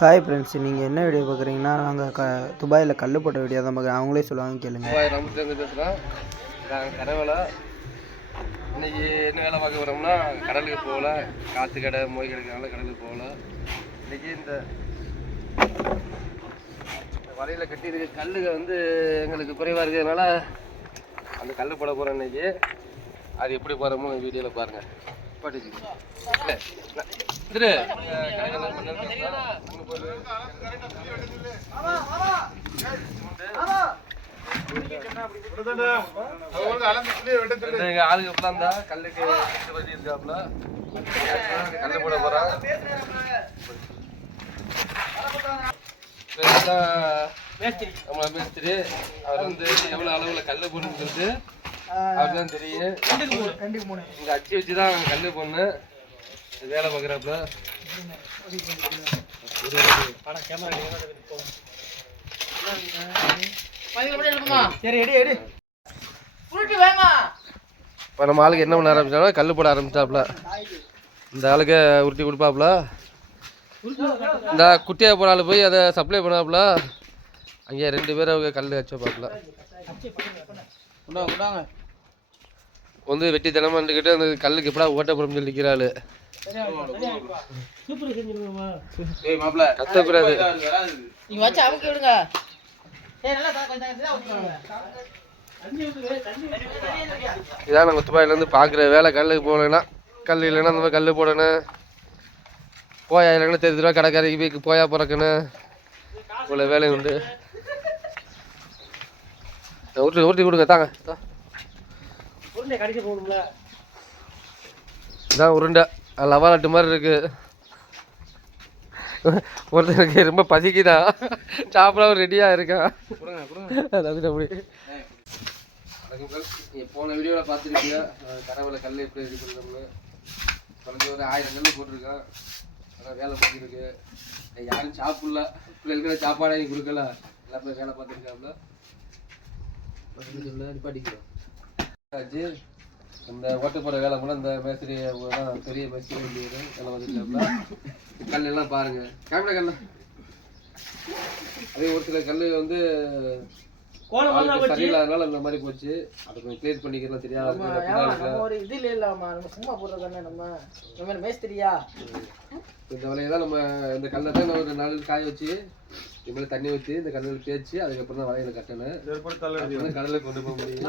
Hi friends, நீங்கள் என்ன video பார்க்குறீங்கன்னா நாங்கள் துபாயில் கல் போட்ட வீடியோ தான் பார்க்குறேன். அவங்களே சொல்லுவாங்க கேளுங்க. ரமத்துலேருந்து பேசுகிறோம். நாங்கள் கடை வேலை இன்றைக்கி என்ன வேலை பார்க்க வரோம்னா, கடலுக்கு போகல, காற்று கடை மொய் கிடைக்கிறனால கடலுக்கு போகல. இன்றைக்கி இந்த வலையில் கட்டியிருக்க கல்லுக எங்களுக்கு குறைவாக இருக்கிறதுனால அந்த கல் போட போகிறோம் இன்றைக்கி. அது எப்படி போகிறோமோ வீடியோவில் பாருங்கள். பாட்டுச்சு ஆளுக்கு உட்காந்தா கல்லுக்கு இருக்காப்புல கல்லு போட போறான். மேஸ்திரி அவர் எவ்வளவு அளவுல கல்லு போடணும்னு சொல்லிட்டு அவருதான் தெரியும். இங்க அச்சு வச்சுதான் கல்லு போடணு வேலை பார்க்குறாப்புல. இப்போ நம்ம ஆளுக்கு என்ன பண்ண ஆரம்பிச்சாலும் கல் போட ஆரம்பிச்சாப்புல. இந்த ஆளுக்கு உருட்டி கொடுப்பாப்புல. இந்த குட்டியாக போன ஆள் போய் அதை சப்ளை பண்ணாப்புல. அங்கே 2 பேரும் கல் வச்சப்பாப்புல. வெட்டி தினமா இருந்துக்கிட்டு அந்த கல்லுக்கு எப்படா ஓட்ட போறோம்னு சொல்லி நிற்கிறாள். கத்தக்கூடாது. இதான் நாங்கள் துபாயிலேருந்து பார்க்குற வேலை. கல்லுக்கு போகலைன்னா கல் இல்லைன்னா அந்த மாதிரி கல் போடணும். போயா இல்லைன்னா தெரிஞ்சிருவா கடைக்காரைக்கு போய் போயா பிறக்கணும். இவ்வளோ வேலை உண்டு. ஊட்டி கொடுங்க தாங்க. இதான் உருண்டை லவாலாட்டு மாதிரி இருக்கு. ஒருத்தருக்கு ரொம்ப பசிக்குதான், சாப்பிட ரெடியாக இருக்கான். போன வீடியோவில் பார்த்துருக்கீங்க கடவுளை கல் எப்படி ரெடி பண்ணுறோம்னு. குறைஞ்ச ஒரு 1000 கல் போட்டிருக்கான். அதான் வேலை பண்ணிருக்கு. யாரும் சாப்பிடல, பிள்ளைகளுக்கு சாப்பாடு வாங்கி கொடுக்கல. எல்லா பேர் வேலை பார்த்துருக்காப்புல. நிப்பாட்டிக்கிறோம். இந்த ஓட்டு போட வேலை கூட இந்த மேஸ்திரி பெரிய மேஸ்திரி எல்லாம் வந்துருக்காப்புல. கல் எல்லாம் பாருங்க. கேமரா கல்ல அதே ஒரு சில கல் சரியில்லாதனால இந்த மாதிரி போச்சு. அதை கொஞ்சம் கிளியர் பண்ணிக்கலாம். தெரியாது இந்த வேலையை தான் நம்ம இந்த கல்லை தான் ஒரு 4 காய வச்சு இதுமாதிரி தண்ணி ஊற்றி இந்த கல்லில் தேய்ச்சி அதுக்கப்புறம் தான் வலையில கட்டணும். கடலுக்கு கொண்டு போக முடியும்.